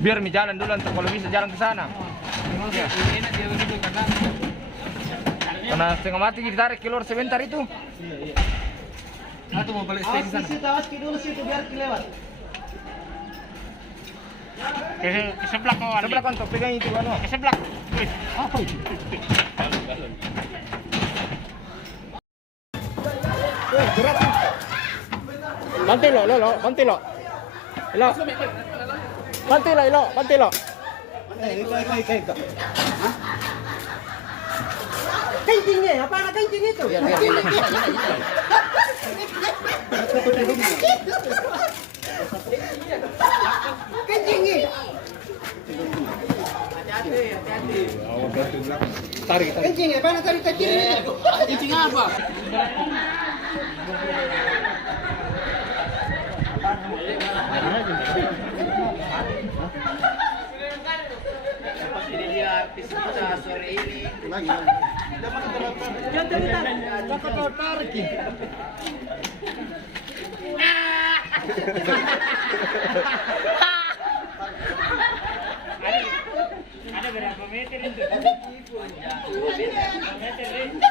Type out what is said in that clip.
Biar mi jalan dulu untuk kalau bisa jalan ke sana. Ya. Enak dia begitu Karena setengah mati ditarik keluar sebentar itu. Iya. Atau mau balik stay di sana. Awas dulu situ biar lewat. Ke sebelah kawan. Sebelah kan pegang itu kan. Ke sebelah. Banti lo, banti lo. Lo. Banti lo, banti lo. Ikaw. Hah? Kencingnya, apa anak kencing itu? Kencingnya. Hati-hati. Tarik. Kencingnya, apa anak tarik kiri itu? Kencing apa? Ini dia artis kita sore ini. Lagi. Jangan tarik. Ada berapa meter itu? 2 meter.